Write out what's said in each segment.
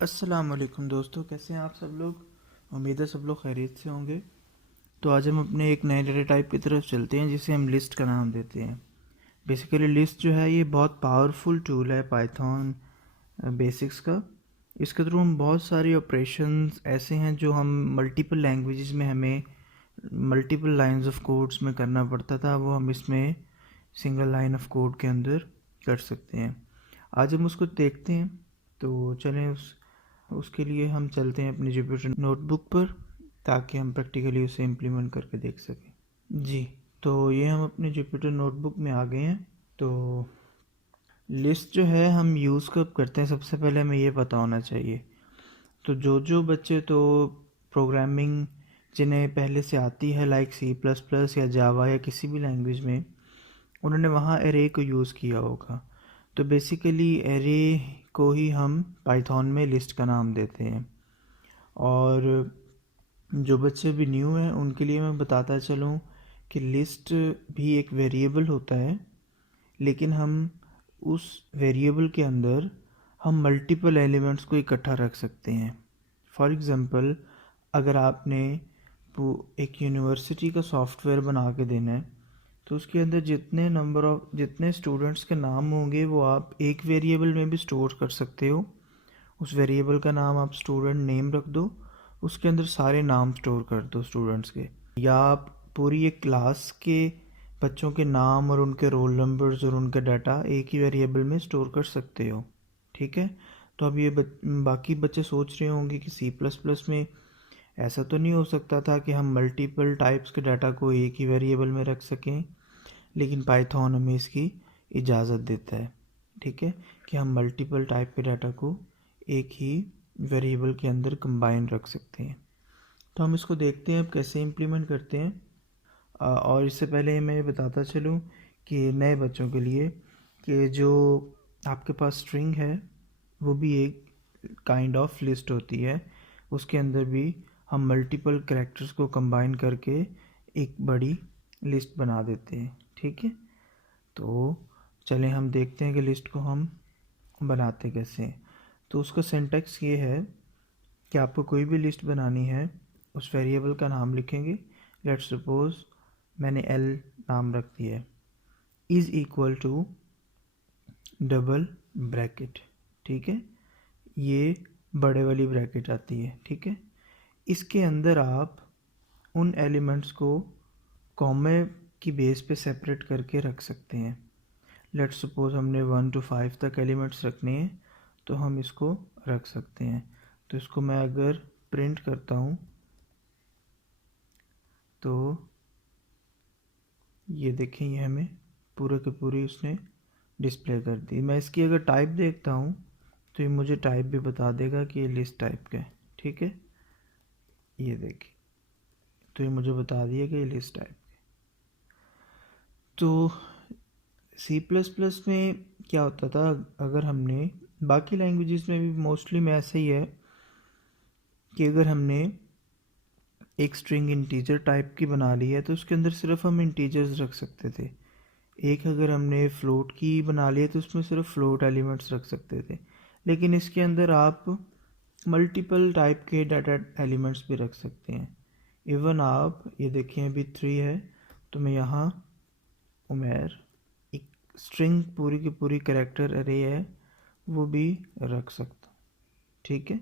अस्सलाम वालेकुम दोस्तों, कैसे हैं आप सब लोग। उम्मीद है सब लोग खैरियत से होंगे। तो आज हम अपने एक नए डेटा टाइप की तरफ चलते हैं जिसे हम लिस्ट का नाम देते हैं। बेसिकली लिस्ट जो है ये बहुत पावरफुल टूल है पाइथन बेसिक्स का। इसके थ्रू हम बहुत सारी ऑपरेशंस ऐसे हैं जो हम मल्टीपल लैंग्वेजेस में हमें मल्टीपल लाइंस ऑफ कोड्स में करना पड़ता था, वो हम इसमें सिंगल लाइन ऑफ कोड के अंदर कर सकते हैं। आज हम उसको देखते हैं। तो चलें उसके लिए हम चलते हैं अपनी जुपिटर नोटबुक पर, ताकि हम प्रैक्टिकली उसे इम्प्लीमेंट करके देख सकें। जी, तो ये हम अपने जुपिटर नोटबुक में आ गए हैं। तो लिस्ट जो है हम यूज़ कब करते हैं, सबसे पहले हमें ये पता होना चाहिए। तो जो बच्चे तो प्रोग्रामिंग जिन्हें पहले से आती है, लाइक C++ या जावा या किसी भी लैंग्वेज में, उन्होंने वहाँ एरे को यूज़ किया होगा। तो बेसिकली एरे को ही हम पाइथन में लिस्ट का नाम देते हैं। और जो बच्चे भी न्यू हैं उनके लिए मैं बताता चलूँ कि लिस्ट भी एक वेरिएबल होता है, लेकिन हम उस वेरिएबल के अंदर हम मल्टीपल एलिमेंट्स को इकट्ठा रख सकते हैं। फॉर एग्ज़ाम्पल, अगर आपने एक यूनिवर्सिटी का सॉफ्टवेयर बना के देना है, तो उसके अंदर जितने स्टूडेंट्स के नाम होंगे वो आप एक वेरिएबल में भी स्टोर कर सकते हो। उस वेरिएबल का नाम आप स्टूडेंट नेम रख दो, उसके अंदर सारे नाम स्टोर कर दो स्टूडेंट्स के। या आप पूरी एक क्लास के बच्चों के नाम और उनके रोल नंबर्स और उनका डाटा एक ही वेरिएबल में स्टोर कर सकते हो। ठीक है। तो अब ये बाकी बच्चे सोच रहे होंगे कि C++ में ऐसा तो नहीं हो सकता था कि हम मल्टीपल टाइप्स के डाटा को एक ही वेरिएबल में रख सकें, लेकिन पाइथन हमें इसकी इजाज़त देता है। ठीक है, कि हम मल्टीपल टाइप के डाटा को एक ही वेरिएबल के अंदर कंबाइन रख सकते हैं। तो हम इसको देखते हैं अब कैसे इम्प्लीमेंट करते हैं। और इससे पहले मैं ये बताता चलूँ कि नए बच्चों के लिए कि जो आपके पास स्ट्रिंग है वो भी एक काइंड ऑफ लिस्ट होती है। उसके अंदर भी हम मल्टीपल कैरेक्टर्स को कंबाइन करके एक बड़ी लिस्ट बना देते हैं। ठीक है, तो चलें हम देखते हैं कि लिस्ट को हम बनाते कैसे हैं। तो उसका सिंटैक्स ये है कि आपको कोई भी लिस्ट बनानी है, उस वेरिएबल का नाम लिखेंगे। लेट्स सपोज मैंने L नाम रख दिया है, is equal to double bracket. ठीक है, ये बड़े वाली ब्रैकेट आती है। ठीक है, इसके अंदर आप उन एलिमेंट्स को कॉमे की बेस पे सेपरेट करके रख सकते हैं। लेट्स सपोज हमने 1 to 5 तक एलिमेंट्स रखने हैं, तो हम इसको रख सकते हैं। तो इसको मैं अगर प्रिंट करता हूँ तो ये देखें, ये हमें पूरे के पूरी उसने डिस्प्ले कर दी। मैं इसकी अगर टाइप देखता हूँ तो ये मुझे टाइप भी बता देगा कि ये लिस्ट टाइप का है। ठीक है, ये देखिए, तो ये मुझे बता दिया कि ये लिस्ट टाइप का है। तो C++ में क्या होता था, अगर हमने बाकी लैंग्वेजेस में भी मोस्टली में ऐसा ही है कि अगर हमने एक स्ट्रिंग इंटीजर टाइप की बना ली है तो उसके अंदर सिर्फ हम इंटीजर्स रख सकते थे। एक अगर हमने फ्लोट की बना ली है तो उसमें सिर्फ फ्लोट एलिमेंट्स रख सकते थे। लेकिन इसके अंदर आप मल्टीपल टाइप के डाटा एलिमेंट्स भी रख सकते हैं। इवन आप ये देखें, अभी 3 है तो मैं यहाँ उमेर एक स्ट्रिंग पूरी की पूरी कैरेक्टर अरे है वो भी रख सकता हूँ। ठीक है,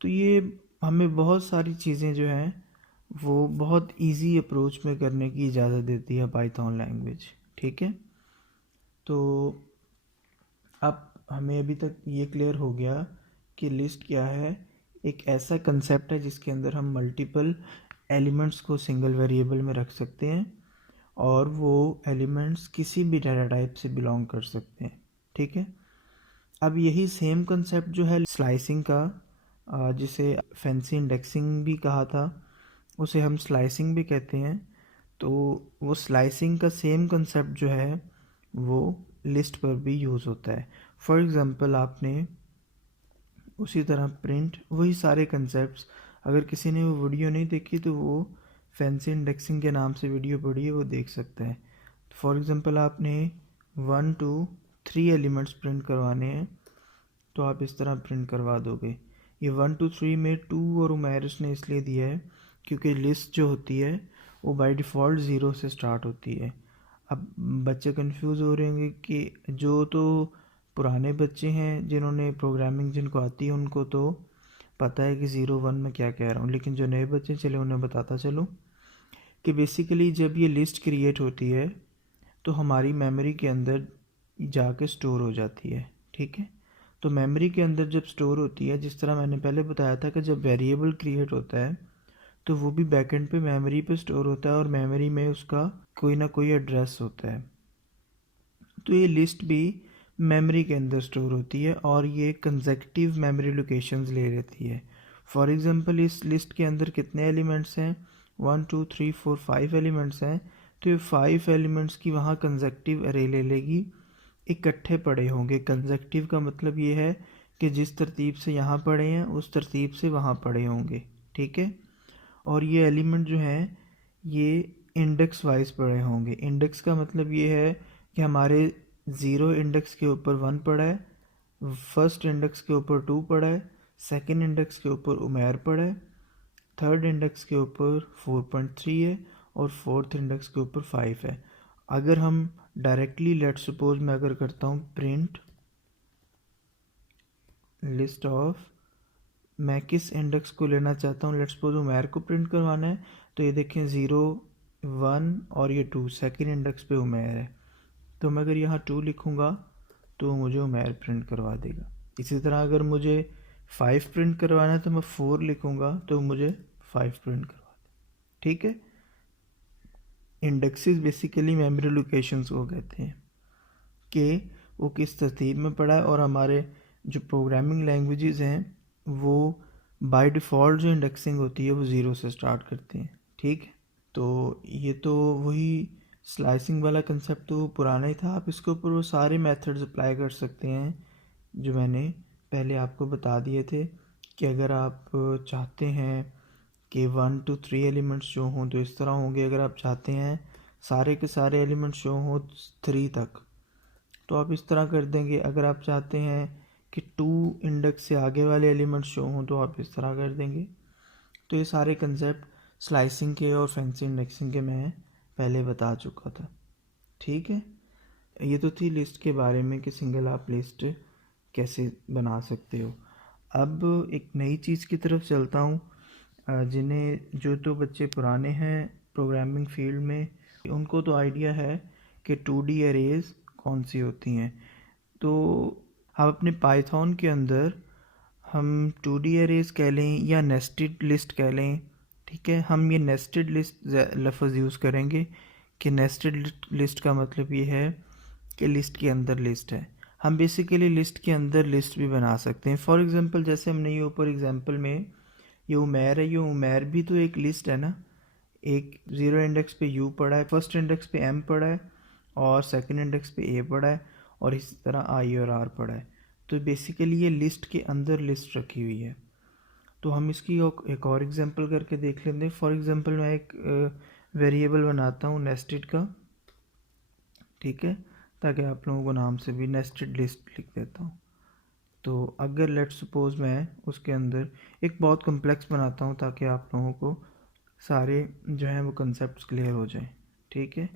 तो ये हमें बहुत सारी चीज़ें जो हैं वो बहुत इजी अप्रोच में करने की इजाज़त देती है पाइथन लैंग्वेज। ठीक है, तो अब हमें अभी तक ये क्लियर हो गया कि लिस्ट क्या है। एक ऐसा कंसेप्ट है जिसके अंदर हम मल्टीपल एलिमेंट्स को सिंगल वेरिएबल में रख सकते हैं और वो एलिमेंट्स किसी भी डाटा टाइप से बिलोंग कर सकते हैं। ठीक है, अब यही सेम कंसेप्ट जो है स्लाइसिंग का, जिसे फैंसी इंडेक्सिंग भी कहा था, उसे हम स्लाइसिंग भी कहते हैं। तो वो स्लाइसिंग का सेम कंसेप्ट जो है वो लिस्ट पर भी यूज़ होता है। फॉर एग्ज़ाम्पल, आपने उसी तरह प्रिंट वही सारे कंसेप्ट्स, अगर किसी ने वो वीडियो नहीं देखी तो वो फैंसी इंडेक्सिंग के नाम से वीडियो पढ़ी है, वो देख सकता है। फॉर एग्ज़ाम्पल, आपने 1 to 3 एलिमेंट्स प्रिंट करवाने हैं तो आप इस तरह प्रिंट करवा दोगे। ये 1 2 3 में 2 और उमैरिस ने इसलिए दिया है क्योंकि लिस्ट जो होती है वो बाय डिफ़ॉल्ट 0 से स्टार्ट होती है। अब बच्चे कंफ्यूज हो रहे होंगे कि जो तो पुराने बच्चे हैं जिन्होंने प्रोग्रामिंग जिनको आती है उनको तो पता है कि 0 1 में क्या कह रहा हूँ, लेकिन जो नए बच्चे चले उन्हें बताता चलूँ कि बेसिकली जब ये लिस्ट क्रिएट होती है तो हमारी मेमोरी के अंदर जाके स्टोर हो जाती है। ठीक है, तो मेमोरी के अंदर जब स्टोर होती है, जिस तरह मैंने पहले बताया था कि जब वेरिएबल क्रिएट होता है तो वो भी बैकएंड पे मेमोरी पे स्टोर होता है और मेमोरी में उसका कोई ना कोई एड्रेस होता है। तो ये लिस्ट भी मेमोरी के अंदर स्टोर होती है और ये कंसेक्यूटिव मेमोरी लोकेशंस ले लेती है। फॉर एग्जांपल इस लिस्ट के अंदर कितने एलिमेंट्स हैं, 1 2 3 4 5 एलिमेंट्स हैं। तो ये 5 एलिमेंट्स की वहाँ कंसेक्यूटिव अरे ले लेगी, इकट्ठे पड़े होंगे। कंसेक्यूटिव का मतलब ये है कि जिस तरतीब से यहाँ पड़े हैं उस तरतीब से वहाँ पड़े होंगे। ठीक है, और ये एलिमेंट जो हैं ये इंडेक्स वाइज पड़े होंगे। इंडेक्स का मतलब ये है कि हमारे 0 इंडेक्स के ऊपर 1 पड़ा है, फर्स्ट इंडेक्स के ऊपर 2 पड़ा है, सेकंड इंडेक्स के ऊपर उमैर पड़ा है, थर्ड इंडेक्स के ऊपर 4.3 है और फोर्थ इंडेक्स के ऊपर 5 है। अगर हम डायरेक्टली लेट सपोज मैं अगर करता हूँ प्रिंट लिस्ट ऑफ, मैं किस इंडेक्स को लेना चाहता हूँ, लेट सपोज उमैर को प्रिंट करवाना है, तो ये देखें 0 1 और ये 2 सेकंड इंडेक्स पे उमैर है। तो मैं अगर यहाँ 2 लिखूँगा तो मुझे उमैर प्रिंट करवा देगा। इसी तरह अगर मुझे 5 प्रिंट करवाना है तो मैं 4 लिखूँगा तो मुझे 5 प्रिंट करवा देगा। ठीक है, इंडेक्सेस बेसिकली मेमोरी लोकेशंस को कहते हैं कि वो किस तरतीब में पड़ा है, और हमारे जो प्रोग्रामिंग लैंग्वेजेस हैं वो बाय डिफ़ॉल्ट जो इंडेक्सिंग होती है वो 0 से स्टार्ट करती हैं। ठीक है, तो ये तो वही स्लाइसिंग वाला कंसेप्ट तो पुराना ही था। आप इसके ऊपर वो सारे मेथड्स अप्लाई कर सकते हैं जो मैंने पहले आपको बता दिए थे कि अगर आप चाहते हैं कि 1 2 3 एलिमेंट्स जो हों तो इस तरह होंगे। अगर आप चाहते हैं सारे के सारे एलिमेंट्स जो हों 3 तक तो आप इस तरह कर देंगे। अगर आप चाहते हैं कि 2 इंडेक्स से आगे वाले एलिमेंट्स जो हों तो आप इस तरह कर देंगे। तो ये सारे कंसेप्ट स्लाइसिंग के और फैंसी इंडेक्सिंग के मैं पहले बता चुका था। ठीक है, ये तो थी लिस्ट के बारे में कि सिंगल आप लिस्ट कैसे बना सकते हो। अब एक नई चीज़ की तरफ चलता हूँ। जिन्हें जो तो बच्चे पुराने हैं प्रोग्रामिंग फील्ड में उनको तो आइडिया है कि 2D अरेज कौन सी होती हैं। तो हम अपने पाइथन के अंदर हम 2D अरेज कह लें या नेस्टेड लिस्ट कह लें। ठीक है, हम ये नेस्टेड लिस्ट लफ्ज़ यूज़ करेंगे कि नेस्टेड लिस्ट का मतलब ये है कि लिस्ट के अंदर लिस्ट है। हम बेसिकली लिस्ट के अंदर लिस्ट भी बना सकते हैं। फॉर एग्ज़ाम्पल जैसे हमने ये ऊपर एग्जांपल में ये उमैर है, ये उमैर भी तो एक लिस्ट है ना। एक 0 इंडेक्स पे यू पड़ा है, फर्स्ट इंडेक्स पे एम पड़ा है और सेकंड इंडेक्स पे ए पड़ा है और इसी तरह आई और आर पड़ा है। तो बेसिकली ये लिस्ट के अंदर लिस्ट रखी हुई है। तो हम इसकी एक और एग्जांपल करके देख लेते हैं। फॉर एग्जांपल मैं एक वेरिएबल बनाता हूँ नेस्टेड का। ठीक है, ताकि आप लोगों को नाम से भी नेस्टेड लिस्ट लिख देता हूँ। तो अगर लेट सपोज मैं उसके अंदर एक बहुत कम्प्लेक्स बनाता हूँ ताकि आप लोगों को सारे जो हैं वो कंसेप्ट्स क्लियर हो जाएं। ठीक है,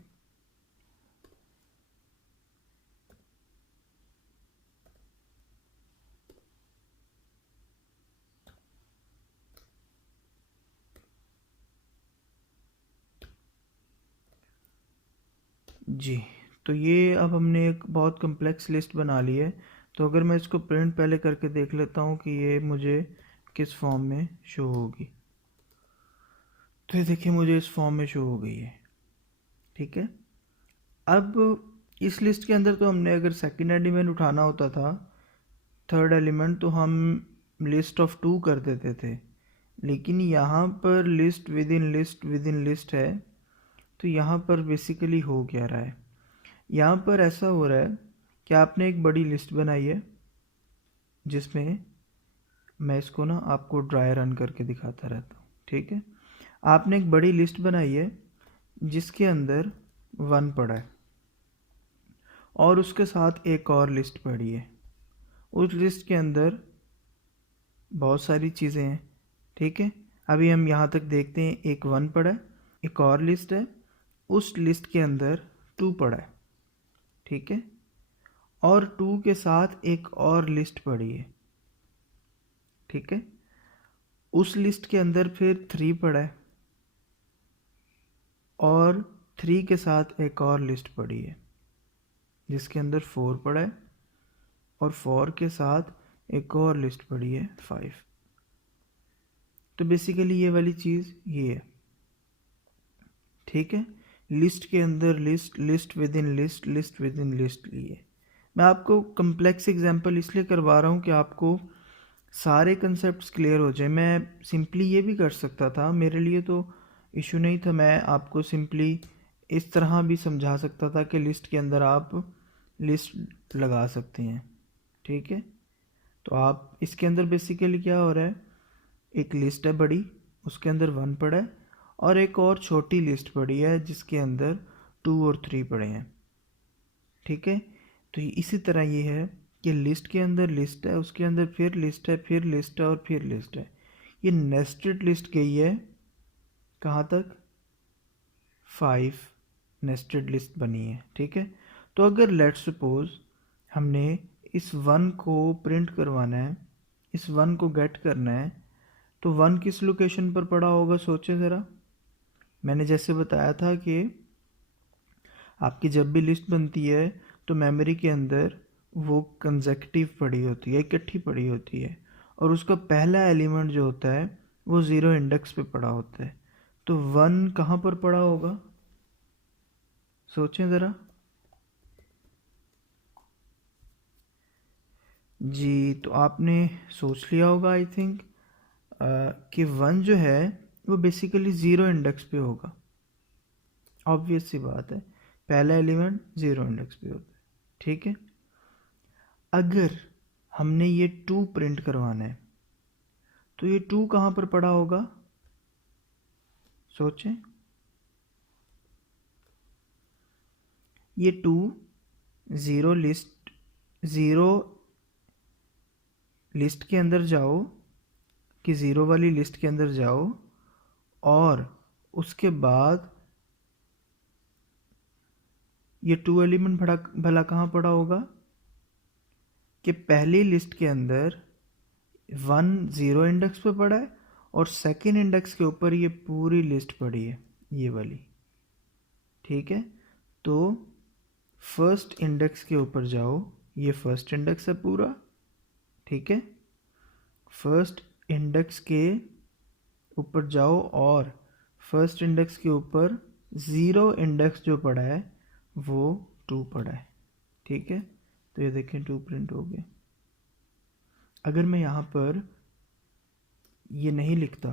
जी। तो ये अब हमने एक बहुत कम्प्लेक्स लिस्ट बना ली है। तो अगर मैं इसको प्रिंट पहले करके देख लेता हूँ कि ये मुझे किस फॉर्म में शो होगी। तो ये देखिए मुझे इस फॉर्म में शो हो गई है। ठीक है, अब इस लिस्ट के अंदर तो हमने अगर सेकंड एलिमेंट उठाना होता था, थर्ड एलिमेंट, तो हम लिस्ट ऑफ 2 कर देते थे। लेकिन यहाँ पर लिस्ट विद इन लिस्ट है। तो यहाँ पर बेसिकली हो क्या रहा है, यहाँ पर ऐसा हो रहा है कि आपने एक बड़ी लिस्ट बनाई है जिसमें मैं इसको ना आपको ड्राई रन करके दिखाता रहता हूँ। ठीक है, आपने एक बड़ी लिस्ट बनाई है जिसके अंदर 1 पड़ा है और उसके साथ एक और लिस्ट पड़ी है उस लिस्ट के अंदर बहुत सारी चीज़ें हैं, ठीक है। अभी हम यहाँ तक देखते हैं, एक 1 पड़ा है, एक और लिस्ट है, उस लिस्ट के अंदर 2 पड़ा है, ठीक है, और 2 के साथ एक और लिस्ट पड़ी है, ठीक है। उस लिस्ट के अंदर फिर 3 पड़ा है और 3 के साथ एक और लिस्ट पड़ी है जिसके अंदर 4 पड़ा है और 4 के साथ एक और लिस्ट पड़ी है 5। तो बेसिकली ये वाली चीज़ ये है, ठीक है। लिस्ट के अंदर list, list with in list, list with in list लिए। मैं आपको कम्प्लेक्स एग्जांपल इसलिए करवा रहा हूँ कि आपको सारे कंसेप्ट्स क्लियर हो जाए। मैं सिंपली ये भी कर सकता था, मेरे लिए तो इशू नहीं था, मैं आपको सिंपली इस तरह भी समझा सकता था कि लिस्ट के अंदर आप लिस्ट लगा सकते हैं, ठीक है। तो आप इसके अंदर बेसिकली क्या हो रहा है, एक लिस्ट है बड़ी, उसके अंदर 1 पड़ा है और एक और छोटी लिस्ट पड़ी है जिसके अंदर 2 और 3 पड़े हैं, ठीक है। तो इसी तरह ये है कि लिस्ट के अंदर लिस्ट है, उसके अंदर फिर लिस्ट है, फिर लिस्ट है और फिर लिस्ट है। ये नेस्टेड लिस्ट गई है कहाँ तक, 5 नेस्टेड लिस्ट बनी है, ठीक है। तो अगर लेट्स सपोज हमने इस 1 को प्रिंट करवाना है, इस 1 को गेट करना है, तो 1 किस लोकेशन पर पड़ा होगा, सोचें ज़रा। मैंने जैसे बताया था कि आपकी जब भी लिस्ट बनती है तो मेमोरी के अंदर वो कंसेक्टिव पड़ी होती है, इकट्ठी पड़ी होती है, और उसका पहला एलिमेंट जो होता है वो 0 इंडेक्स पे पड़ा होता है। तो 1 कहाँ पर पड़ा होगा, सोचें ज़रा जी। तो आपने सोच लिया होगा आई थिंक कि 1 जो है वो बेसिकली 0 इंडेक्स पे होगा। ऑब्वियस सी बात है, पहला एलिमेंट 0 इंडेक्स पे होता है, ठीक है। अगर हमने ये 2 प्रिंट करवाना है तो ये 2 कहाँ पर पड़ा होगा, सोचें। ये 2 ज़ीरो लिस्ट के अंदर जाओ, कि 0 वाली लिस्ट के अंदर जाओ और उसके बाद ये 2 एलिमेंट भला कहाँ पड़ा होगा, कि पहली लिस्ट के अंदर 1 0 इंडेक्स पे पड़ा है और सेकेंड इंडेक्स के ऊपर ये पूरी लिस्ट पड़ी है, ये वाली, ठीक है। तो फर्स्ट इंडेक्स के ऊपर जाओ, ये फर्स्ट इंडेक्स है पूरा, ठीक है। फर्स्ट इंडेक्स के ऊपर जाओ और फर्स्ट इंडेक्स के ऊपर 0 इंडेक्स जो पड़ा है वो 2 पड़ा है, ठीक है। तो ये देखें 2 प्रिंट हो गए। अगर मैं यहाँ पर ये नहीं लिखता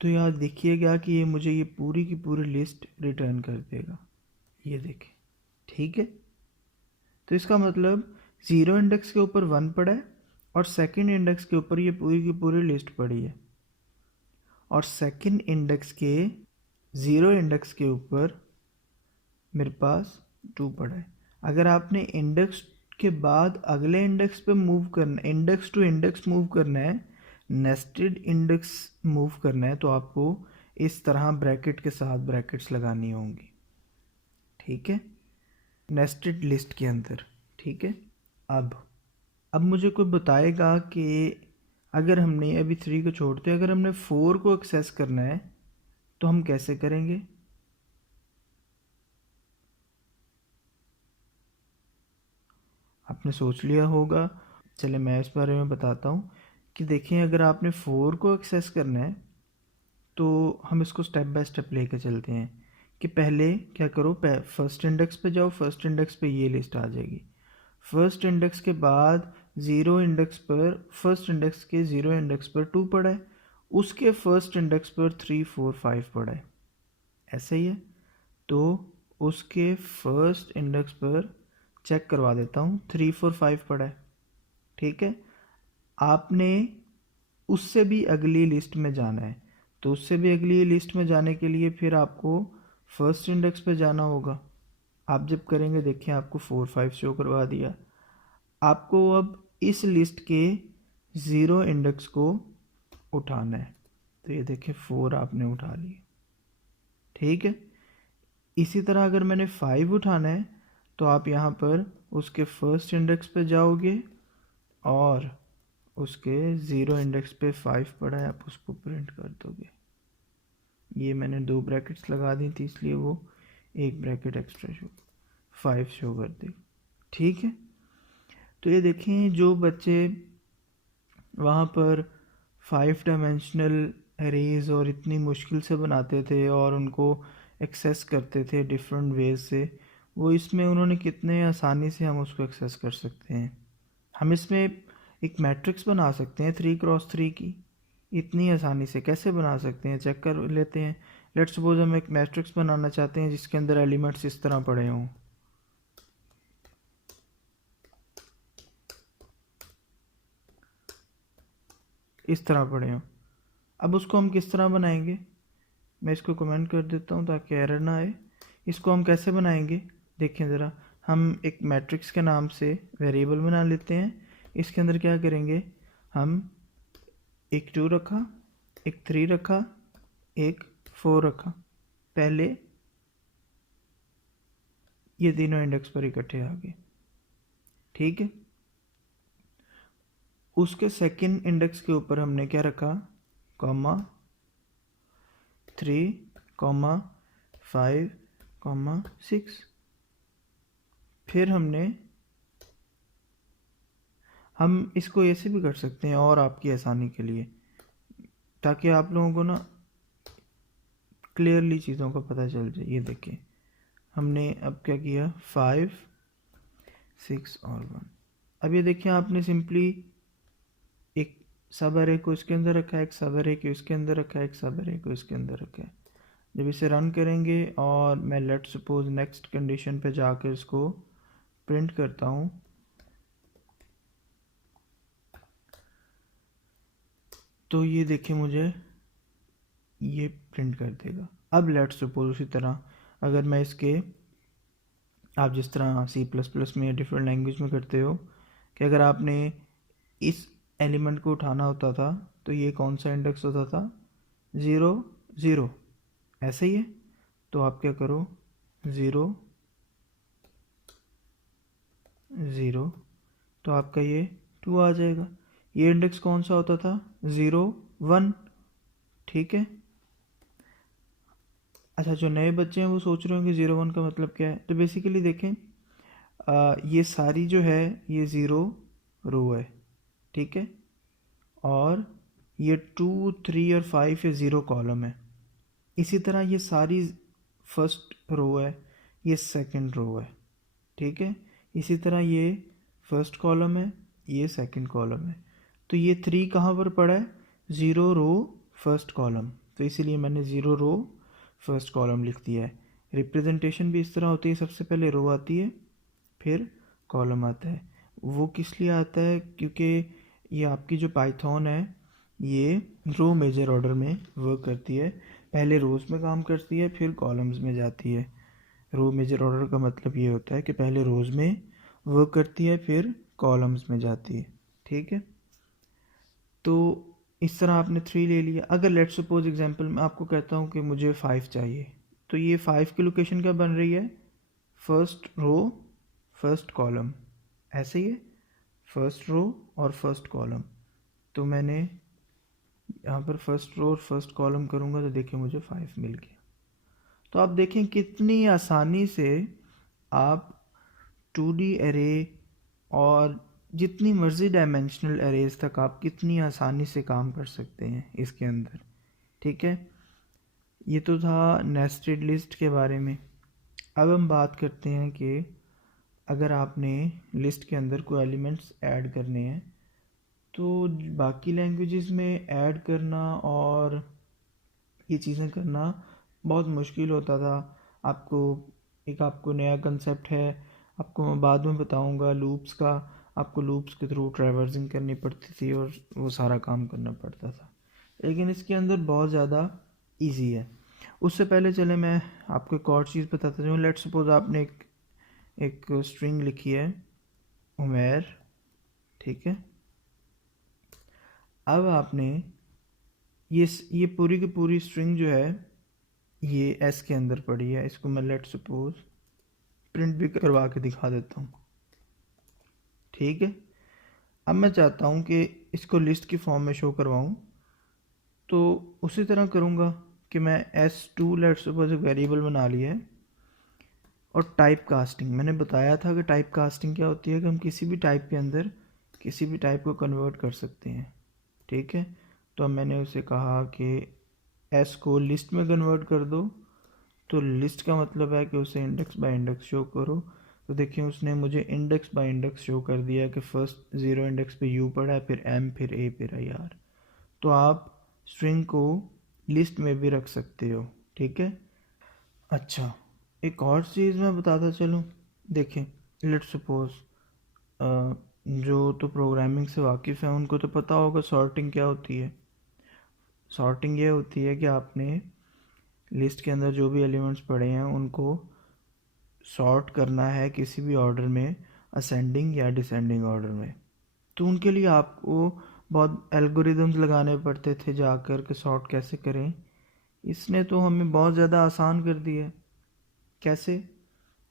तो यहाँ देखिएगा कि ये मुझे ये पूरी की पूरी लिस्ट रिटर्न कर देगा, ये देखें, ठीक है। तो इसका मतलब 0 इंडेक्स के ऊपर 1 पड़ा है और सेकंड इंडेक्स के ऊपर ये पूरी की पूरी लिस्ट पड़ी है, और सेकंड इंडेक्स के 0 इंडेक्स के ऊपर मेरे पास 2 पड़ा है। अगर आपने इंडेक्स के बाद अगले इंडेक्स पे मूव करना, इंडेक्स टू इंडेक्स मूव करना है, नेस्टेड इंडेक्स मूव करना है, तो आपको इस तरह ब्रैकेट के साथ ब्रैकेट्स लगानी होंगी, ठीक है, नेस्टेड लिस्ट के अंदर, ठीक है। अब मुझे कोई बताएगा कि अगर हमने अभी 3 को छोड़ते, अगर हमने 4 को एक्सेस करना है तो हम कैसे करेंगे, आपने सोच लिया होगा। चले मैं इस बारे में बताता हूँ कि देखें, अगर आपने 4 को एक्सेस करना है तो हम इसको स्टेप बाय स्टेप लेके चलते हैं कि पहले क्या करो, फर्स्ट इंडेक्स पे जाओ, फर्स्ट इंडेक्स पे ये लिस्ट आ जाएगी। फर्स्ट इंडेक्स के बाद 0 इंडेक्स पर, फर्स्ट इंडेक्स के 0 इंडेक्स पर 2 पड़ा है, उसके फर्स्ट इंडेक्स पर 3 4 5 पड़ा है, ऐसे ही है। तो उसके फर्स्ट इंडेक्स पर चेक करवा देता हूँ, 3 4 5 पड़ा है, ठीक है। आपने उससे भी अगली लिस्ट में जाना है, तो उससे भी अगली लिस्ट में जाने के लिए फिर आपको फर्स्ट इंडेक्स पे जाना होगा। आप जब करेंगे, देखिए आपको 4 5 शो करवा दिया। आपको अब इस लिस्ट के 0 इंडेक्स को उठाना है। तो ये देखिए 4 आपने उठा लिए, ठीक है। इसी तरह अगर मैंने 5 उठाना है तो आप यहाँ पर उसके फर्स्ट इंडेक्स पे जाओगे और उसके 0 इंडेक्स पे 5 पड़ा है, आप उसको प्रिंट कर दोगे। ये मैंने 2 ब्रैकेट्स लगा दी थी इसलिए वो 1 ब्रैकेट एक्स्ट्रा 5 शो कर दी, ठीक है। तो ये देखें जो बच्चे वहाँ पर 5 डायमेंशनल एरेज और इतनी मुश्किल से बनाते थे और उनको एक्सेस करते थे डिफरेंट वेज से, वो इसमें उन्होंने कितने आसानी से हम उसको एक्सेस कर सकते हैं। हम इसमें एक मैट्रिक्स बना सकते हैं 3x3 की, इतनी आसानी से कैसे बना सकते हैं चेक कर लेते हैं। लेट्स सपोज हम एक मैट्रिक्स बनाना चाहते हैं जिसके अंदर एलिमेंट्स इस तरह पड़े हों, इस तरह पड़े हों। अब उसको हम किस तरह बनाएंगे, मैं इसको कमेंट कर देता हूँ ताकि एरर ना आए। इसको हम कैसे बनाएंगे देखें ज़रा, हम एक मैट्रिक्स के नाम से वेरिएबल बना लेते हैं। इसके अंदर क्या करेंगे, हम एक 2 रखा, एक 3 रखा, एक 4 रखा। पहले ये तीनों इंडेक्स पर इकट्ठे आ गए, ठीक है। उसके सेकंड इंडेक्स के ऊपर हमने क्या रखा, कॉमा 3, 5, 6। फिर हम इसको ऐसे भी कर सकते हैं और आपकी आसानी के लिए, ताकि आप लोगों को ना क्लियरली चीज़ों का पता चल जाए। ये देखिए हमने अब क्या किया, 5, 6 और 1। अब ये देखिए आपने सिंपली एक सब अरे को इसके अंदर रखा है, एक सब अरे को इसके अंदर रखा है, एक सब अरे को इसके अंदर रखा है। जब इसे रन करेंगे और मैं लेट सपोज नेक्स्ट कंडीशन पे जाकर इसको प्रिंट करता हूँ, तो ये देखिए मुझे ये प्रिंट कर देगा। अब लेट सपोज उसी तरह अगर मैं इसके, आप जिस तरह C++ में या डिफरेंट लैंग्वेज में करते हो कि अगर आपने इस एलिमेंट को उठाना होता था तो ये कौन सा इंडेक्स होता था, 0, 0, ऐसे ही है। तो आप क्या करो, 0, 0, तो आपका ये 2 आ जाएगा। ये इंडेक्स कौन सा होता था, 0, 1, ठीक है। अच्छा, जो नए बच्चे हैं वो सोच रहे होंगे 0, 1 का मतलब क्या है। तो बेसिकली देखें ये सारी जो है ये 0 रो है, ठीक है, और ये 2, 3 और 5 ये 0 कॉलम है। इसी तरह ये सारी फर्स्ट रो है, ये सेकंड रो है, ठीक है। इसी तरह ये फर्स्ट कॉलम है, ये सेकंड कॉलम है। तो ये 3 कहाँ पर पड़ा है, 0 रो फर्स्ट कॉलम, तो इसीलिए मैंने 0 रो फर्स्ट कॉलम लिख दिया है। रिप्रेजेंटेशन भी इस तरह होती है, सबसे पहले रो आती है फिर कॉलम आता है। वो किस लिए आता है, क्योंकि ये आपकी जो पाइथन है ये रो मेजर ऑर्डर में वर्क करती है, पहले रोज़ में काम करती है फिर कॉलम्स में जाती है। रो मेजर ऑर्डर का मतलब ये होता है कि पहले रोज़ में वर्क करती है फिर कॉलम्स में जाती है, ठीक है। तो इस तरह आपने 3 ले लिया। अगर लेट्स सपोज एग्जांपल मैं आपको कहता हूँ कि मुझे 5 चाहिए, तो ये 5 की लोकेशन क्या बन रही है, फर्स्ट रो फर्स्ट कॉलम, ऐसे ही है, फर्स्ट रो और फर्स्ट कॉलम। तो मैंने यहाँ पर फर्स्ट रो और फर्स्ट कॉलम करूँगा तो देखिए मुझे 5 मिल गया। तो आप देखें कितनी आसानी से आप 2D एरे और जितनी मर्ज़ी डायमेंशनल एरेज तक आप कितनी आसानी से काम कर सकते हैं इसके अंदर, ठीक है। ये तो था नेस्टेड लिस्ट के बारे में। अब हम बात करते हैं कि अगर आपने लिस्ट के अंदर कोई एलिमेंट्स ऐड करने हैं तो बाकी लैंग्वेजेस में ऐड करना और ये चीज़ें करना बहुत मुश्किल होता था। आपको नया कंसेप्ट है, आपको मैं बाद में बताऊंगा लूप्स का। आपको लूप्स के थ्रू ट्रैवर्सिंग करनी पड़ती थी और वो सारा काम करना पड़ता था, लेकिन इसके अंदर बहुत ज़्यादा इजी है। उससे पहले चले मैं आपको एक और चीज़ बताता हूँ। लेट्स सपोज आपने एक स्ट्रिंग लिखी है उमेर ठीक है। अब आपने ये पूरी की पूरी स्ट्रिंग जो है ये एस के अंदर पड़ी है, इसको मैं लेट सपोज प्रिंट भी करवा के दिखा देता हूँ। ठीक है। अब मैं चाहता हूँ कि इसको लिस्ट की फॉर्म में शो करवाऊँ, तो उसी तरह करूँगा कि मैं s2 लेट सपोज एक वेरिएबल बना लिया है। और टाइप कास्टिंग मैंने बताया था कि टाइप कास्टिंग क्या होती है कि हम किसी भी टाइप के अंदर किसी भी टाइप को कन्वर्ट कर सकते हैं। ठीक है। तो अब मैंने उसे कहा कि एस को लिस्ट में कन्वर्ट कर दो, तो लिस्ट का मतलब है कि उसे इंडेक्स बाय इंडेक्स शो करो। तो देखिए उसने मुझे इंडेक्स बाय इंडेक्स शो कर दिया कि फर्स्ट 0 इंडेक्स पे यू पड़ा है, फिर एम, फिर ए, फिर आई आर। तो आप स्ट्रिंग को लिस्ट में भी रख सकते हो। ठीक है। अच्छा, एक और चीज़ मैं बताता चलूँ। देखें, लेट सपोज जो तो प्रोग्रामिंग से वाकिफ़ है उनको तो पता होगा सॉर्टिंग क्या होती है। सॉर्टिंग ये होती है कि आपने लिस्ट के अंदर जो भी एलिमेंट्स पड़े हैं उनको सॉर्ट करना है किसी भी ऑर्डर में, असेंडिंग या डिसेंडिंग ऑर्डर में। तो उनके लिए आपको बहुत एल्गोरिदम्स लगाने पड़ते थे जाकर के सॉर्ट कैसे करें। इसने तो हमें बहुत ज़्यादा आसान कर दिया है। कैसे?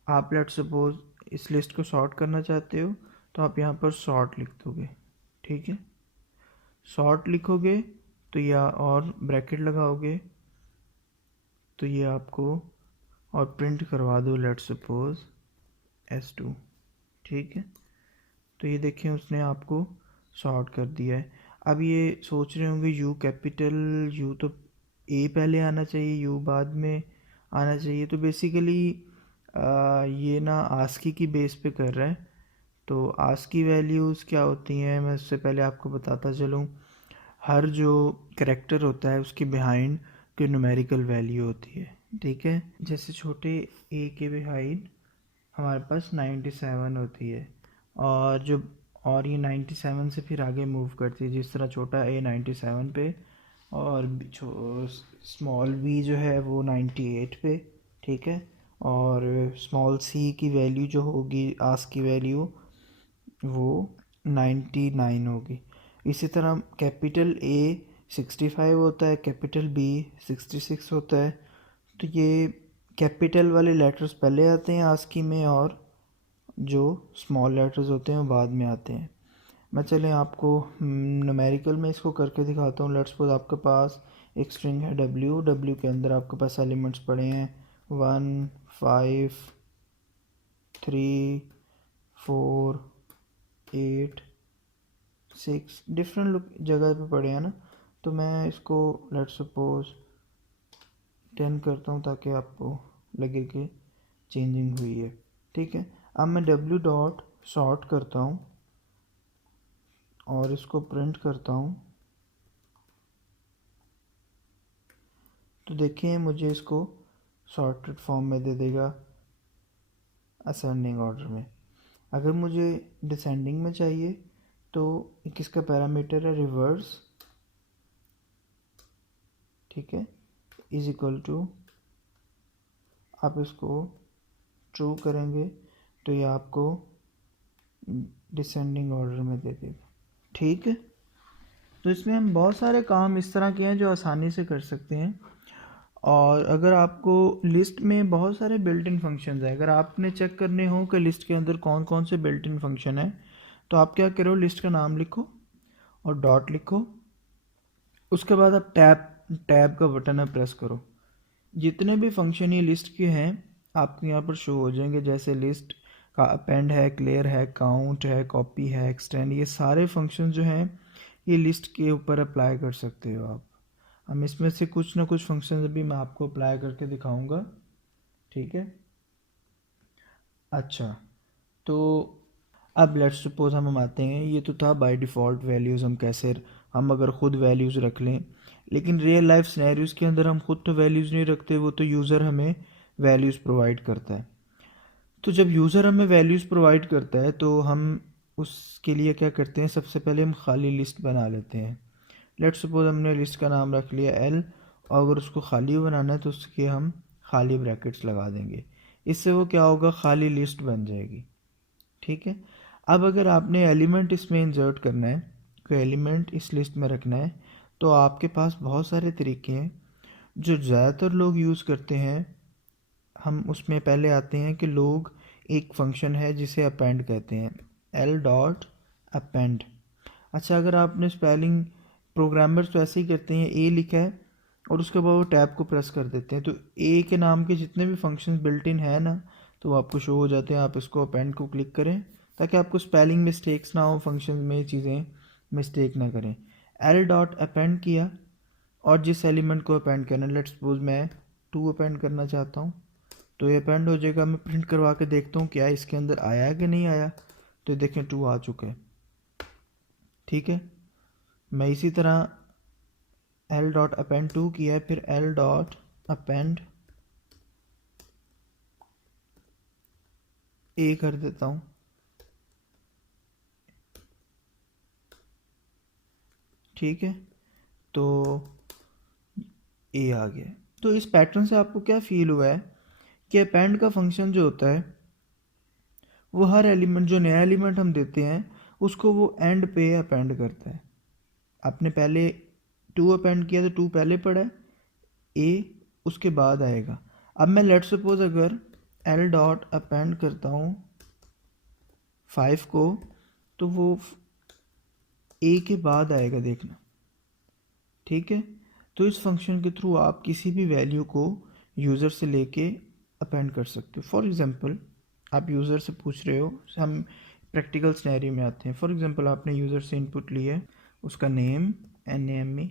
आप लेट सपोज इस लिस्ट को सॉर्ट करना चाहते हो, तो आप यहाँ पर सॉर्ट लिख दोगे। ठीक है। सॉर्ट लिखोगे तो या और ब्रैकेट लगाओगे तो ये आपको और प्रिंट करवा दो लेट सपोज s2। ठीक है। तो ये देखें उसने आपको सॉर्ट कर दिया है। अब ये सोच रहे होंगे यू कैपिटल, यू तो ए पहले आना चाहिए, यू बाद में आना चाहिए। तो बेसिकली ये ना आस्की की बेस पे कर रहा है। तो आस्की वैल्यूज़ क्या होती हैं मैं उससे पहले आपको बताता चलूँ। हर जो करेक्टर होता है उसके बिहाइंड कोई न्यूमेरिकल वैल्यू होती है। ठीक है। जैसे छोटे ए के बिहाइंड हमारे पास 97 होती है, और ये 97 से फिर आगे मूव करती है। जिस तरह छोटा ए 97 पे और स्मॉल बी जो है वो 98 पे। ठीक है। और स्मॉल सी की वैल्यू जो होगी आस्क की वैल्यू वो 99 होगी। इसी तरह कैपिटल ए 65 होता है, कैपिटल बी 66 होता है। तो ये कैपिटल वाले लेटर्स पहले आते हैं आस्की में और जो स्मॉल लेटर्स होते हैं वो बाद में आते हैं। मैं चलें आपको न्यूमेरिकल में इसको करके दिखाता हूँ। लेट्स सपोज आपके पास एक स्ट्रिंग है डब्ल्यू के अंदर आपके पास एलिमेंट्स पड़े हैं 1, 5, 3, 4, 8, 6 डिफरेंट जगह पे पड़े हैं ना। तो मैं इसको लेट सपोज 10 करता हूँ ताकि आपको लगे कि चेंजिंग हुई है। ठीक है। अब मैं डब्ल्यू डॉट सॉर्ट करता हूँ और इसको प्रिंट करता हूँ। तो देखिए मुझे इसको सॉर्टेड फॉर्म में दे देगा असेंडिंग ऑर्डर में। अगर मुझे डिसेंडिंग में चाहिए तो किसका पैरामीटर है रिवर्स। ठीक है। इज इक्वल टू, आप इसको ट्रू करेंगे तो ये आपको डिसेंडिंग ऑर्डर में दे देगा। ठीक है। तो इसमें हम बहुत सारे काम इस तरह के हैं जो आसानी से कर सकते हैं। और अगर आपको लिस्ट में बहुत सारे बिल्ट इन फंक्शंस हैं, अगर आपने चेक करने हो कि लिस्ट के अंदर कौन कौन से बिल्ट इन फंक्शन है, तो आप क्या करो, लिस्ट का नाम लिखो और डॉट लिखो। उसके बाद आप टैब का बटन है प्रेस करो। जितने भी फंक्शन ये लिस्ट के हैं आपको यहाँ पर शो हो जाएंगे। जैसे लिस्ट का अपेंड है, क्लियर है, काउंट है, कॉपी है, एक्सटेंड, ये सारे फंक्शन जो हैं ये लिस्ट के ऊपर अप्लाई कर सकते हो आप। हम इसमें से कुछ ना कुछ फंक्शन भी मैं आपको अप्लाई करके दिखाऊंगा। ठीक है। अच्छा, तो अब लेट्स सपोज हम आते हैं, ये तो था बाय डिफ़ॉल्ट वैल्यूज़ हम कैसे, हम अगर ख़ुद वैल्यूज़ रख लें। लेकिन रियल लाइफ सिनेरियोज़ के अंदर हम खुद तो वैल्यूज़ नहीं रखते, वो तो यूज़र हमें वैल्यूज़ प्रोवाइड करता है। तो जब यूज़र हमें वैल्यूज़ प्रोवाइड करता है तो हम उसके लिए क्या करते हैं, सबसे पहले हम खाली लिस्ट बना लेते हैं। लेट्स सपोज हमने लिस्ट का नाम रख लिया एल, और अगर उसको खाली बनाना है तो उसके हम खाली ब्रैकेट्स लगा देंगे। इससे वो क्या होगा, खाली लिस्ट बन जाएगी। ठीक है। अब अगर आपने एलिमेंट इसमें इंसर्ट करना है, कोई एलिमेंट इस लिस्ट में रखना है, तो आपके पास बहुत सारे तरीके हैं जो ज़्यादातर लोग यूज़ करते हैं। हम उसमें पहले आते हैं कि लोग एक फंक्शन है जिसे अपेंड कहते हैं, एल डॉट अपेंड। अच्छा, अगर आपने स्पेलिंग, प्रोग्रामर्स तो ऐसे ही करते हैं, ए लिखा है और उसके बाद वो टैब को प्रेस कर देते हैं, तो ए के नाम के जितने भी फंक्शंस बिल्ट इन है ना, तो वो आपको शो हो जाते हैं। आप इसको अपेंड को क्लिक करें ताकि आपको स्पेलिंग मिस्टेक्स ना हो, फंक्शन में चीज़ें मिस्टेक ना करें। एल डॉट अपेंड किया और जिस एलिमेंट को अपेंड करना, लेट्स सपोज मैं 2 अपेंड करना चाहता हूँ, तो ये अपेंड हो जाएगा। मैं प्रिंट करवा के देखता हूँ क्या इसके अंदर आया है कि नहीं आया, तो देखें 2 आ चुका है। ठीक है, मैं इसी तरह एल डॉट अपेंड 2 किया है, फिर एल डॉट अपेंड ए कर देता हूँ। ठीक है, तो ए आ गया। तो इस पैटर्न से आपको क्या फील हुआ है कि अपेंड का फंक्शन जो होता है वो हर एलिमेंट, जो नया एलिमेंट हम देते हैं उसको वो एंड पे अपेंड करता है। आपने पहले 2 अपेंड किया तो 2 पहले पड़ा है, ए उसके बाद आएगा। अब मैं लेट सपोज अगर एल डॉट अपेंड करता हूँ 5 को, तो वो ए के बाद आएगा, देखना। ठीक है, तो इस फंक्शन के थ्रू आप किसी भी वैल्यू को यूज़र से लेके अपेंड कर सकते हो। फॉर एग्जांपल, आप यूज़र से पूछ रहे हो, हम प्रैक्टिकल सिनेरियो में आते हैं। फॉर एग्जांपल, आपने यूज़र से इनपुट ली है, उसका नेम NAME,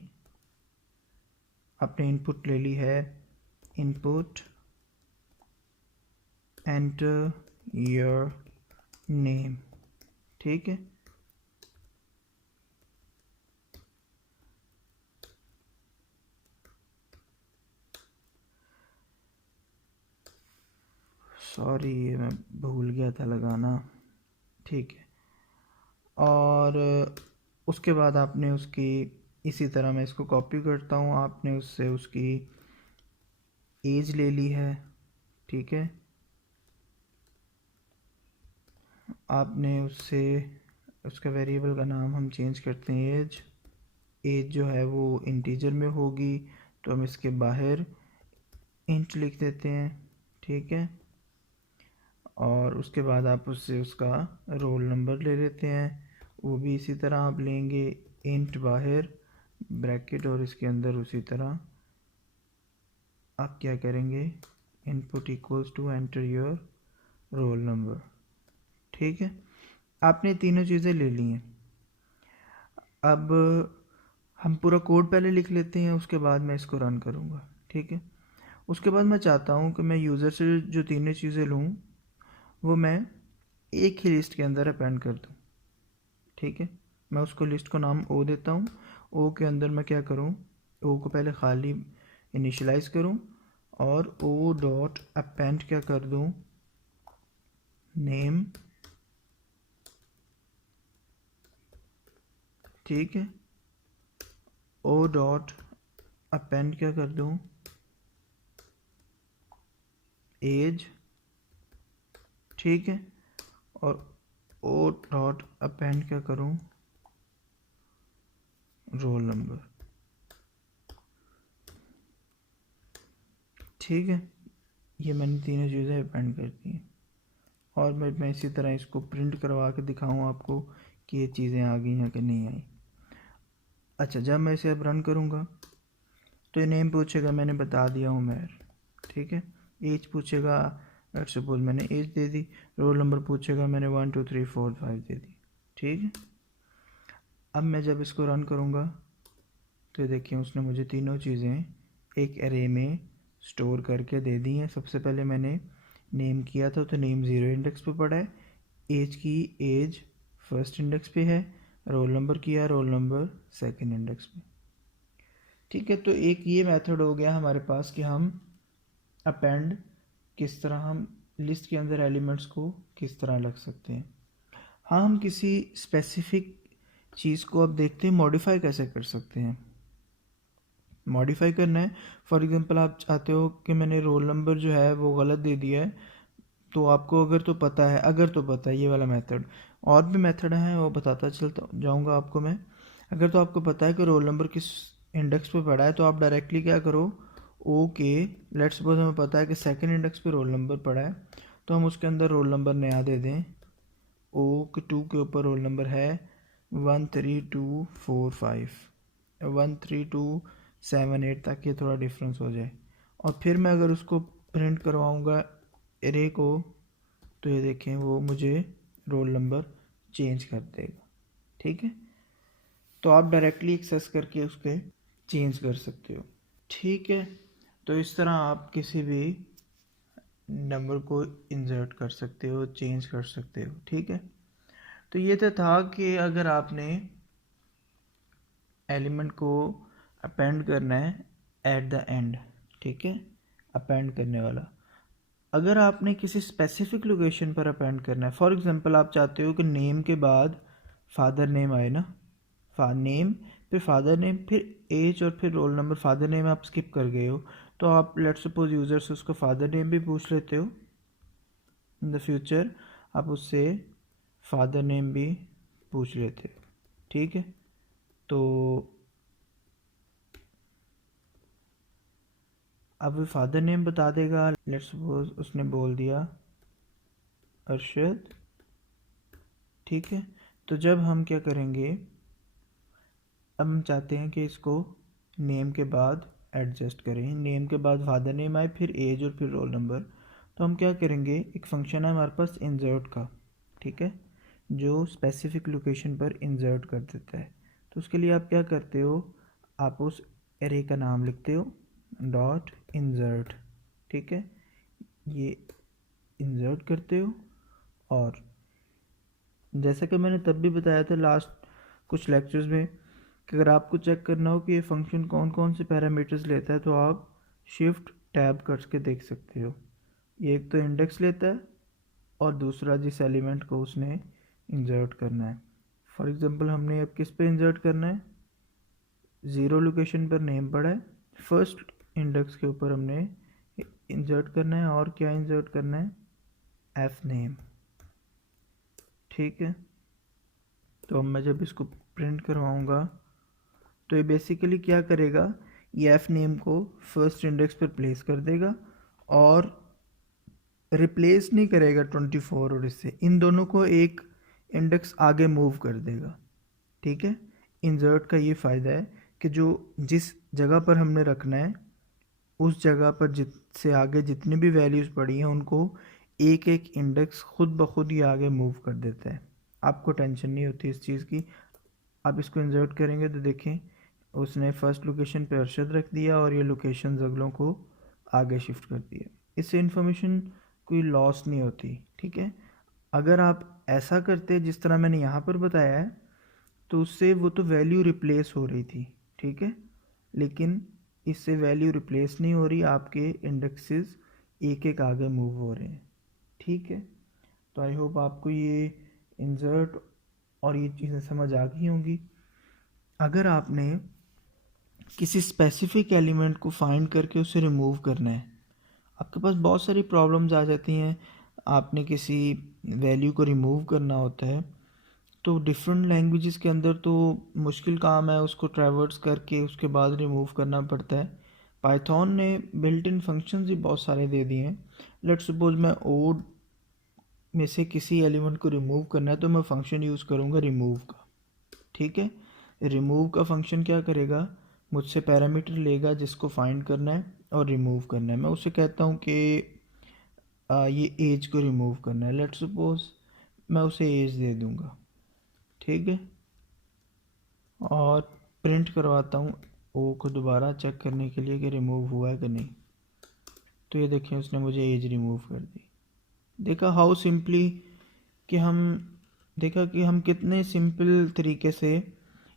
आपने इनपुट ले ली है, इनपुट एंटर योर नेम। ठीक है, सॉरी ये मैं भूल गया था लगाना। ठीक है, और उसके बाद आपने उसकी, इसी तरह मैं इसको कॉपी करता हूँ, आपने उससे उसकी एज ले ली है। ठीक है, आपने उससे उसका वेरिएबल का नाम हम चेंज करते हैं एज। एज जो है वो इंटीजर में होगी, तो हम इसके बाहर इंट लिख देते हैं। ठीक है, और उसके बाद आप उससे उसका रोल नंबर ले लेते हैं, वो भी इसी तरह आप लेंगे, इंट बाहर ब्रैकेट और इसके अंदर उसी तरह आप क्या करेंगे, input equals to enter your roll number. ठीक है, आपने तीनों चीज़ें ले ली हैं। अब हम पूरा कोड पहले लिख लेते हैं, उसके बाद मैं इसको रन करूँगा। ठीक है, उसके बाद मैं चाहता हूँ कि मैं यूज़र से जो तीनों चीज़ें लूँ वो मैं एक ही लिस्ट के अंदर अपेंड कर दूँ। ठीक है, मैं उसको लिस्ट को नाम ओ देता हूँ। ओ के अंदर मैं क्या करूँ, ओ को पहले खाली इनिशियलाइज़ करूँ और ओ डॉट अपेंड क्या कर दूँ, नेम। ठीक है, ओ डॉट अपेंड क्या कर दूँ, एज। ठीक है, और ओ डॉट अपेंड क्या करूँ, रोल नंबर। ठीक है, ये मैंने तीनों चीज़ें अपेंड कर दी हैं, और मैं इसी तरह इसको प्रिंट करवा के दिखाऊँ आपको कि ये चीज़ें आ गई हैं कि नहीं आई। अच्छा, जब मैं इसे अब रन करूँगा तो ये नेम पूछेगा, मैंने बता दिया हूँ मैं। ठीक है, एज पूछेगा, लेट्स सपोज मैंने एज दे दी। रोल नंबर पूछेगा, मैंने 1 2 3 4 5 दे दी। ठीक है, अब मैं जब इसको रन करूँगा तो देखिए उसने मुझे तीनों चीज़ें एक एरे में स्टोर करके दे दी हैं। सबसे पहले मैंने नेम किया था तो नेम 0 इंडेक्स पे पड़ा है, एज की एज फर्स्ट इंडेक्स पे है, रोल नंबर किया, रोल नंबर सेकंड इंडेक्स पे। ठीक है, तो एक ये मेथड हो गया हमारे पास कि हम अपेंड किस तरह, हम लिस्ट के अंदर एलिमेंट्स को किस तरह लग सकते हैं। हाँ, हम किसी स्पेसिफिक चीज़ को अब देखते हैं मॉडिफाई कैसे कर सकते हैं। मॉडिफाई करना है, फॉर एग्जांपल आप चाहते हो कि मैंने रोल नंबर जो है वो गलत दे दिया है, तो आपको अगर तो पता है ये वाला मेथड, और भी मेथड हैं, वो बताता चलता जाऊंगा आपको मैं। अगर तो आपको पता है कि रोल नंबर किस इंडेक्स पे पड़ा है, तो आप डायरेक्टली क्या करो, ओके लेट्स सपोज हमें पता है कि सेकंड इंडेक्स पे रोल नंबर पड़ा है, तो हम उसके अंदर रोल नंबर नया दे दें। O2 के ऊपर रोल नंबर है 13245, 13278, ताकि थोड़ा डिफरेंस हो जाए। और फिर मैं अगर उसको प्रिंट करवाऊँगा एरे को, तो ये देखें वो मुझे रोल नंबर चेंज कर देगा। ठीक है, तो आप डायरेक्टली एक्सेस करके उसके चेंज कर सकते हो। ठीक है, तो इस तरह आप किसी भी नंबर को इंसर्ट कर सकते हो, चेंज कर सकते हो। ठीक है, तो ये तो था कि अगर आपने एलिमेंट को अपेंड करना है एट द एंड, ठीक है, अपेंड करने वाला। अगर आपने किसी स्पेसिफिक लोकेशन पर अपेंड करना है, फॉर एग्जांपल आप चाहते हो कि नेम के बाद फादर नेम आए ना, नेम फिर फादर नेम फिर एज और फिर रोल नंबर, फादर नेम आप स्किप कर गए हो, तो आप लेट्स सपोज यूज़र से उसका फादर नेम भी पूछ लेते हो। इन द फ्यूचर आप उससे फादर नेम भी पूछ लेते हो। ठीक है, तो अब फादर नेम बता देगा। लेट्स सपोज उसने बोल दिया अरशद। ठीक है, तो जब हम क्या करेंगे, अब हम चाहते हैं कि इसको नेम के बाद एडजस्ट करें, नेम के बाद फादर नेम आए फिर एज और फिर रोल नंबर, तो हम क्या करेंगे, एक फंक्शन है हमारे पास इंसर्ट का, ठीक है, जो स्पेसिफिक लोकेशन पर इंसर्ट कर देता है। तो उसके लिए आप क्या करते हो, आप उस एरे का नाम लिखते हो डॉट इंसर्ट। ठीक है, ये इंसर्ट करते हो, और जैसा कि मैंने तब भी बताया था लास्ट कुछ लेक्चर्स में कि अगर आपको चेक करना हो कि ये फंक्शन कौन कौन से पैरामीटर्स लेता है, तो आप शिफ्ट टैब करके देख सकते हो। ये एक तो इंडेक्स लेता है और दूसरा जिस एलिमेंट को उसने इंसर्ट करना है। फॉर एग्जांपल हमने अब किस पे इंसर्ट करना है, ज़ीरो लोकेशन पर नेम पड़ा है, फर्स्ट इंडेक्स के ऊपर हमने इंसर्ट करना है, और क्या इंसर्ट करना है, एफ नेम। ठीक है, तो अब मैं जब इसको प्रिंट करवाऊँगा, तो ये बेसिकली क्या करेगा, ये एफ नेम को फर्स्ट इंडेक्स पर प्लेस कर देगा और रिप्लेस नहीं करेगा 24 और इससे, इन दोनों को एक इंडेक्स आगे मूव कर देगा। ठीक है, इंसर्ट का ये फ़ायदा है कि जो जिस जगह पर हमने रखना है उस जगह पर से आगे जितनी भी वैल्यूज़ पड़ी हैं उनको एक एक इंडेक्स खुद ब खुद ही आगे मूव कर देता है। आपको टेंशन नहीं होती इस चीज़ की। आप इसको इंसर्ट करेंगे तो देखें उसने फर्स्ट लोकेशन पे अरशद रख दिया और ये लोकेशन अगलों को आगे शिफ्ट कर दिया। इससे इंफॉर्मेशन कोई लॉस नहीं होती। ठीक है, अगर आप ऐसा करते जिस तरह मैंने यहाँ पर बताया है, तो उससे वो तो वैल्यू रिप्लेस हो रही थी। ठीक है, लेकिन इससे वैल्यू रिप्लेस नहीं हो रही, आपके इंडेक्सेस एक एक आगे मूव हो रहे हैं। ठीक है, तो आई होप आपको ये इंसर्ट और ये चीज़ें समझ आ गई होंगी। अगर आपने किसी स्पेसिफिक एलिमेंट को फाइंड करके उसे रिमूव करना है, आपके पास बहुत सारी प्रॉब्लम्स आ जाती हैं। आपने किसी वैल्यू को रिमूव करना होता है, तो डिफरेंट लैंग्वेजेस के अंदर तो मुश्किल काम है, उसको ट्रैवर्स करके उसके बाद रिमूव करना पड़ता है। पाइथन ने बिल्ट इन फंक्शंस भी बहुत सारे दे दिए हैं। लेट्स सपोज मैं ओड में से किसी एलिमेंट को रिमूव करना है, तो मैं फंक्शन यूज़ करूँगा रिमूव का। ठीक है, रिमूव का फंक्शन क्या करेगा, मुझसे पैरामीटर लेगा जिसको फाइंड करना है और रिमूव करना है। मैं उसे कहता हूँ कि ये एज को रिमूव करना है, लेट्स सपोज मैं उसे एज दे दूँगा। ठीक है, और प्रिंट करवाता हूँ ओ को दोबारा चेक करने के लिए कि रिमूव हुआ है कि नहीं। तो ये देखें उसने मुझे एज रिमूव कर दी। देखा हाउ सिंपली कि हम कितने सिंपल तरीके से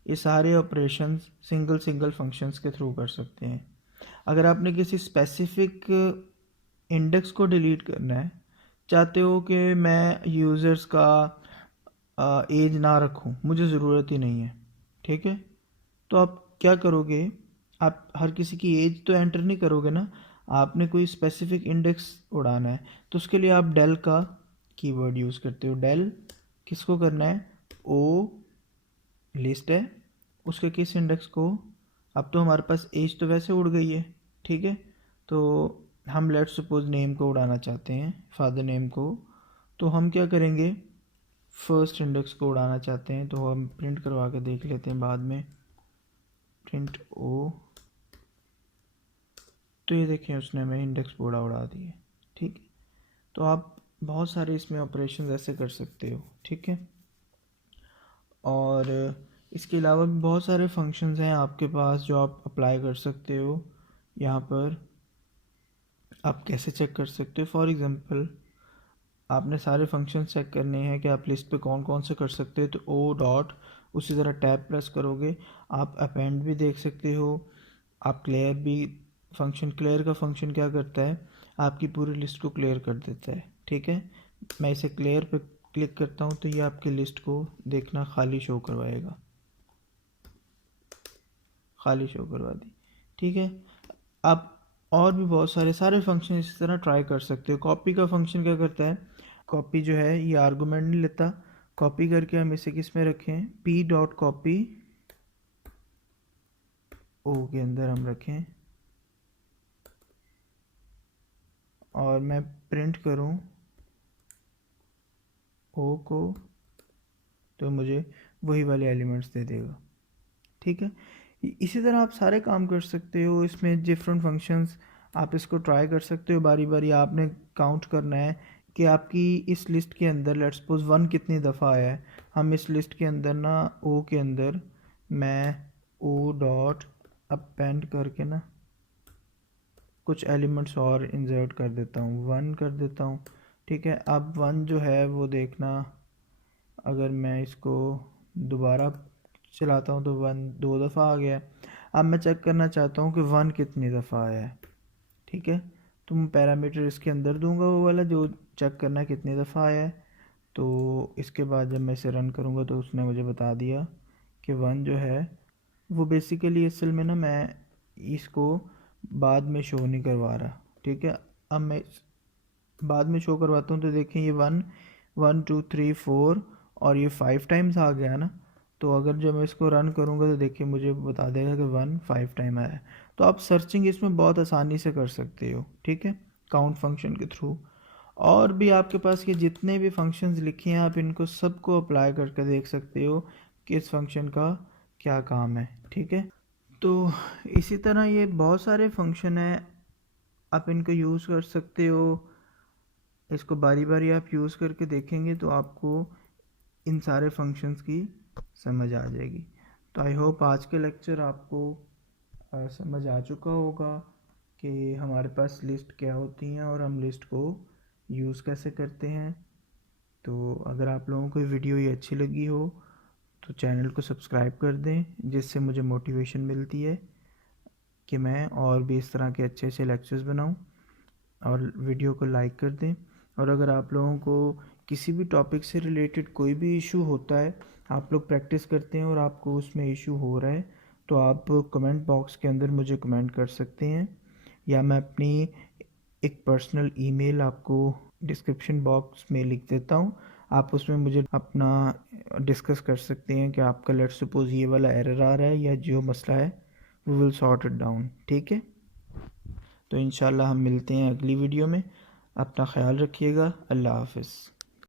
ये सारे ऑपरेशंस सिंगल फंक्शंस के थ्रू कर सकते हैं। अगर आपने किसी स्पेसिफिक इंडेक्स को डिलीट करना है, चाहते हो कि मैं यूज़र्स का एज ना रखूं, मुझे ज़रूरत ही नहीं है, ठीक है, तो आप क्या करोगे, आप हर किसी की एज तो एंटर नहीं करोगे ना, आपने कोई स्पेसिफिक इंडेक्स उड़ाना है, तो उसके लिए आप डेल का कीवर्ड यूज़ करते हो, डेल किसको करना है, ओ लिस्ट है उसके किस इंडेक्स को। अब तो हमारे पास एज तो वैसे उड़ गई है, ठीक है, तो हम लेट्स सपोज नेम को उड़ाना चाहते हैं, फादर नेम को, तो हम क्या करेंगे, फर्स्ट इंडेक्स को उड़ाना चाहते हैं, तो हम प्रिंट करवा के देख लेते हैं बाद में, प्रिंट ओ, तो ये देखें उसने हमें इंडेक्स उड़ा दिए, ठीक है। तो आप बहुत सारे इसमें ऑपरेशन ऐसे कर सकते हो, ठीक है। और इसके अलावा भी बहुत सारे फंक्शंस हैं आपके पास जो आप अप्लाई कर सकते हो। यहाँ पर आप कैसे चेक कर सकते हो, फॉर एग्ज़ाम्पल आपने सारे फंक्शन चेक करने हैं कि आप लिस्ट पे कौन कौन से कर सकते हो, तो ओ डॉट, उसी तरह टैब प्रेस करोगे, आप अपेंड भी देख सकते हो, आप क्लियर भी, फंक्शन क्लियर का फंक्शन क्या करता है, आपकी पूरी लिस्ट को क्लियर कर देता है, ठीक है। मैं इसे क्लियर पे क्लिक करता हूँ तो ये आपकी लिस्ट को देखना खाली शो करवाएगा, खाली शो करवा दी, ठीक है। आप और भी बहुत सारे फंक्शन इस तरह ट्राई कर सकते हो। कॉपी का फंक्शन क्या करता है, कॉपी जो है ये आर्गूमेंट नहीं लेता, कॉपी करके हम इसे किस में रखें, पी डॉट कॉपी ओ के अंदर हम रखें, और मैं प्रिंट करूं ओ को, तो मुझे वही वाले एलिमेंट्स दे देगा, ठीक है। इसी तरह आप सारे काम कर सकते हो इसमें, डिफरेंट फंक्शंस आप इसको ट्राई कर सकते हो बारी बारी। आपने काउंट करना है कि आपकी इस लिस्ट के अंदर लेट्स सपोज 1 कितनी दफ़ा आया है। हम इस लिस्ट के अंदर ना ओ के अंदर मैं ओ डॉट अपेंड करके ना कुछ एलिमेंट्स और इंसर्ट कर देता हूँ, 1 कर देता हूँ, ठीक है। अब 1 जो है वो देखना, अगर मैं इसको दोबारा चलाता हूँ तो 1 2 दफ़ा आ गया है। अब मैं चेक करना चाहता हूँ कि 1 कितनी दफ़ा आया है, ठीक है। तो मैं पैरामीटर इसके अंदर दूंगा वो वाला जो चेक करना है कितनी दफ़ा आया है। तो इसके बाद जब मैं इसे रन करूँगा तो उसने मुझे बता दिया कि 1 जो है वो बेसिकली असल में ना मैं इसको बाद में शो नहीं करवा रहा, ठीक है। अब मैं बाद में शो करवाता हूँ तो देखें ये 1 1 2 3 4 और ये 5 टाइम्स आ गया ना। तो अगर जब मैं इसको रन करूँगा तो देखिए मुझे बता देगा कि 1 5 टाइम आया है। तो आप सर्चिंग इसमें बहुत आसानी से कर सकते हो, ठीक है, काउंट फंक्शन के थ्रू। और भी आपके पास ये जितने भी फंक्शंस लिखे हैं आप इनको सबको अप्लाई करके देख सकते हो कि इस फंक्शन का क्या काम है, ठीक है। तो इसी तरह ये बहुत सारे फंक्शन हैं, आप इनको यूज़ कर सकते हो। इसको बारी बारी आप यूज़ करके देखेंगे तो आपको इन सारे फंक्शंस की समझ आ जाएगी। तो आई होप आज के लेक्चर आपको समझ आ चुका होगा कि हमारे पास लिस्ट क्या होती हैं और हम लिस्ट को यूज़ कैसे करते हैं। तो अगर आप लोगों को वीडियो ये अच्छी लगी हो तो चैनल को सब्सक्राइब कर दें, जिससे मुझे मोटिवेशन मिलती है कि मैं और भी इस तरह के अच्छे अच्छे लेक्चर्स बनाऊं। और वीडियो को लाइक कर दें। और अगर आप लोगों को किसी भी टॉपिक से रिलेटेड कोई भी इशू होता है, आप लोग प्रैक्टिस करते हैं और आपको उसमें इशू हो रहा है, तो आप कमेंट बॉक्स के अंदर मुझे कमेंट कर सकते हैं, या मैं अपनी एक पर्सनल ईमेल आपको डिस्क्रिप्शन बॉक्स में लिख देता हूँ। आप उसमें मुझे अपना डिस्कस कर सकते हैं कि आपका लेट्स सपोज ये वाला एरर आ रहा है या जो मसला है, we will sort it down, ठीक है। तो इंशाल्लाह हम मिलते हैं अगली वीडियो में। अपना ख्याल रखिएगा। अल्लाह हाफ़िज़।